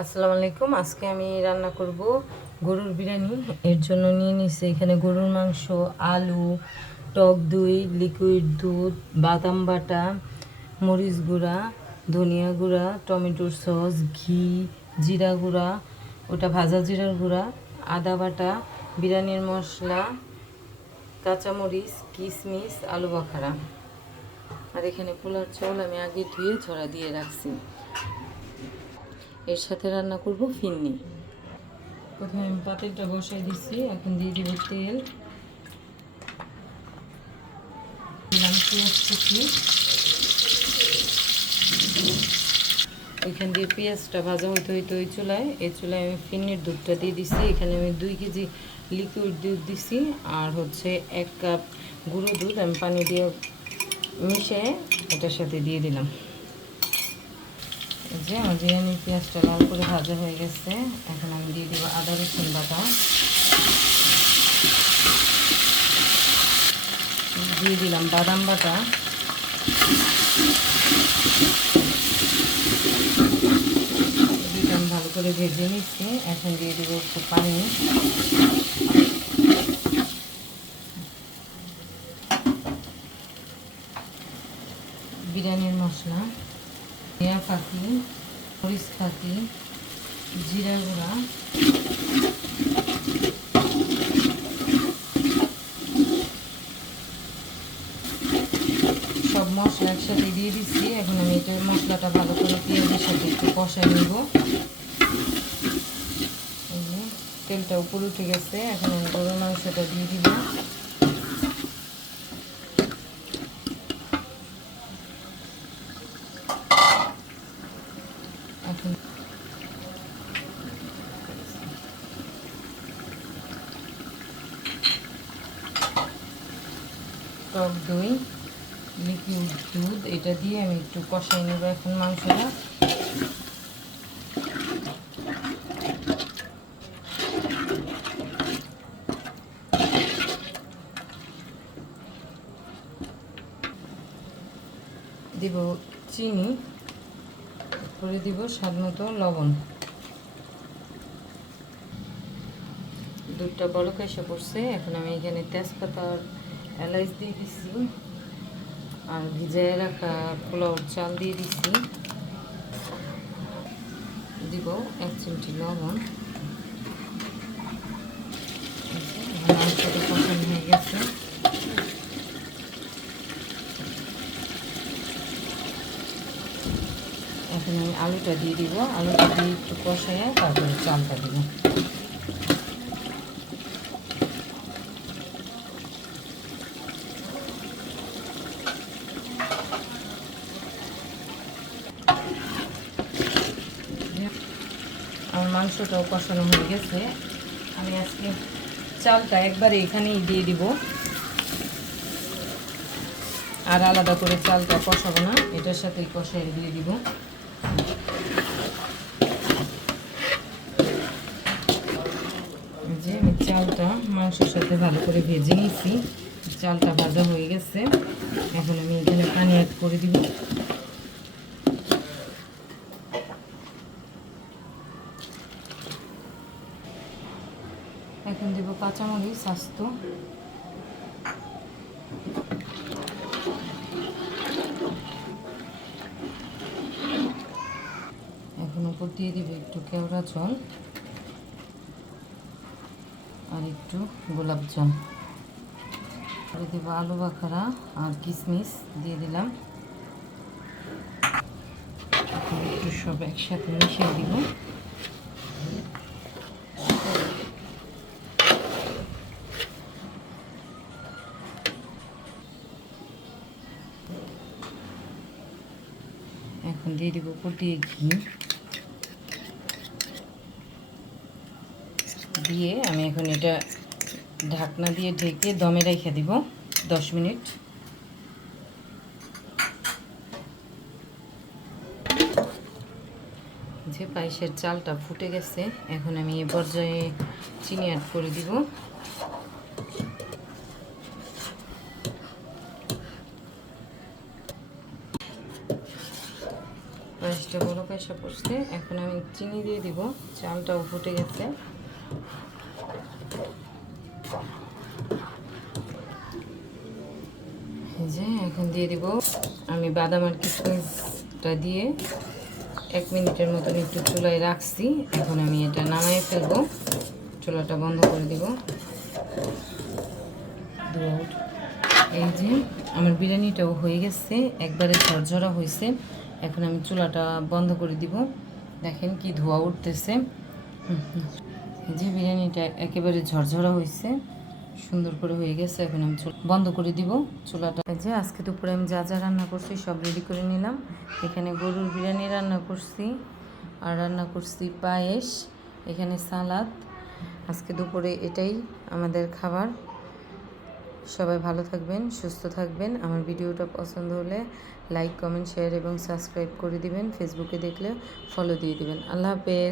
আসসালামু আলাইকুম। আজকে আমি রান্না করব গরুর বিরিয়ানি। এর জন্য নিয়ে নিচ্ছি এখানে গরুর মাংস, আলু, টক দই লিকুইড দুধ, বাদাম বাটা, মরিচ গুঁড়া, ধনিয়া গুঁড়া, টমেটোর সস, ঘি, জিরা গুঁড়া, ওটা ভাজা জিরার গুঁড়া, আদা বাটা, বিরিয়ানির মশলা, কাঁচামরিচ কিশমিশ আলু বাখারা। আর এখানে পোলার চাউল আমি আগে ধুয়ে ছড়া দিয়ে রাখছি। এর সাথে রান্না করব ফিন্নি প্রথমে আমি পাতিলটা বসাই দিচ্ছি, এখন দিয়ে দিব তেল। এখান দিয়ে পেঁয়াজটা ভাজা হইতে হইতে ওই চুলায়, এই চুলায় আমি ফিন্নির দুধটা দিয়ে দিচ্ছি এখানে আমি দুই কেজি লিকুইড দুধ দিছি, আর হচ্ছে এক কাপ গুঁড়ো দুধ আমি পানি দিয়ে মিশে এটার সাথে দিয়ে দিলাম। যে আমার বিরিয়ানির পেঁয়াজটা লাল করে ভাজা হয়ে গেছে, এখন আমি দিয়ে দিব আদা রসুন বাটা। দিয়ে দিলাম বাদাম বাটা। আমি ভালো করে ভেজে নিচ্ছি। এখন দিয়ে দিব একটু পানি। বিরিয়ানির মশলা। ফাঁকি মরিচ ফাঁকি জিরা গুঁড়া। সব মশলা একসাথে দিয়ে দিচ্ছি। এখন আমি এটা মশলাটা ভালো করে পেঁয়াজের সাথে একটু কষাই নেব। তেলটা উপরে উঠে গেছে। এখন আমি গরুর মাংসটা দিয়ে দিব এখন টক দই লিকুইড দুধ, এটা দিয়ে আমি একটু কষাই নেব এখন মাংসটা। দিব চিনি, করে দিব স্বাদ মতো লবণ। দুধটা বলক এসে পড়ছে, এখন আমি এখানে তেজপাতা এলাচ দিয়ে দিচ্ছি আর ভিজায় রাখা পোলাওর চাল দিয়ে দিচ্ছি দিব এক চিমটি লবণ। হয়ে গেছে এখন আমি আলুটা দিয়ে দিব। আলুটা দিয়ে একটু কষায় তারপরে চালটা দিব। আমার মাংসটাও কষানো হয়ে গেছে। আমি আজকে চালটা একবারে এখানেই দিয়ে দিব। আর আলাদা করে চালটা কষাবো না, এটার সাথেই কষাই দিয়ে দিব। যে আমি চালটা মাংসের সাথে ভালো করে ভেজে নিয়েছি। চালটা ভাজা হয়ে গেছে। এখন আমি এখানে পানি অ্যাড করে দিব। এখন দেব কাঁচামরিচ, স্বাস্থ্য। এখন উপর দিয়ে দিব একটু কেওড়া জল আর একটু গোলাপ জল। দিয়ে দেবো আলু বাখারা আর কিশমিশ দিয়ে দিলাম। একটু সব একসাথে মিশিয়ে দিব। এখন দিয়ে দিব উপর দিয়ে ঘি। দিয়ে আমি এখন এটা ঢাকনা দিয়ে ঢেকে দমে রেখে দিব দশ মিনিট। যে পায়েসের চালটা ফুটে গেছে, এখন আমি এ পর্যায়ে চিনি অ্যাড করে দিব। পায়েসটা বড় এসে পড়ছে। এখন আমি চিনি দিয়ে দিব। চালটাও ফুটে গেছে। যে, এখন দিয়ে দিব আমি বাদাম আর কিশমিশটা দিয়ে এক মিনিটের মতন একটু চুলায় রাখছি। এখন আমি এটা নামাই ফেলব। চুলাটা বন্ধ করে দিব। এই যে, আমার বিরিয়ানিটাও হয়ে গেছে। একবারে ঝরঝরা হয়েছে। এখন আমি চুলাটা বন্ধ করে দিব। দেখেন কি ধোয়া উঠতেছে। যে বিরিয়ানিটা একেবারে ঝরঝরা হয়েছে, সুন্দর করে হয়ে গেছে, এখন আমি বন্ধ করে দিব। চুলাটা যে আজকে দুপুরে আমি যা যা রান্না করছি সব রেডি করে নিলাম। এখানে গরুর বিরিয়ানি রান্না করছি, আর রান্না করছি পায়েস, এখানে সালাদ। আজকে দুপুরে এটাই আমাদের খাবার। সবাই ভালো থাকবেন, সুস্থ থাকবেন। আমার ভিডিওটা পছন্দ হলে লাইক কমেন্ট শেয়ার এবং সাবস্ক্রাইব করে দিবেন। ফেসবুকে দেখলে ফলো দিয়ে দিবেন। আল্লাহ হাফেজ।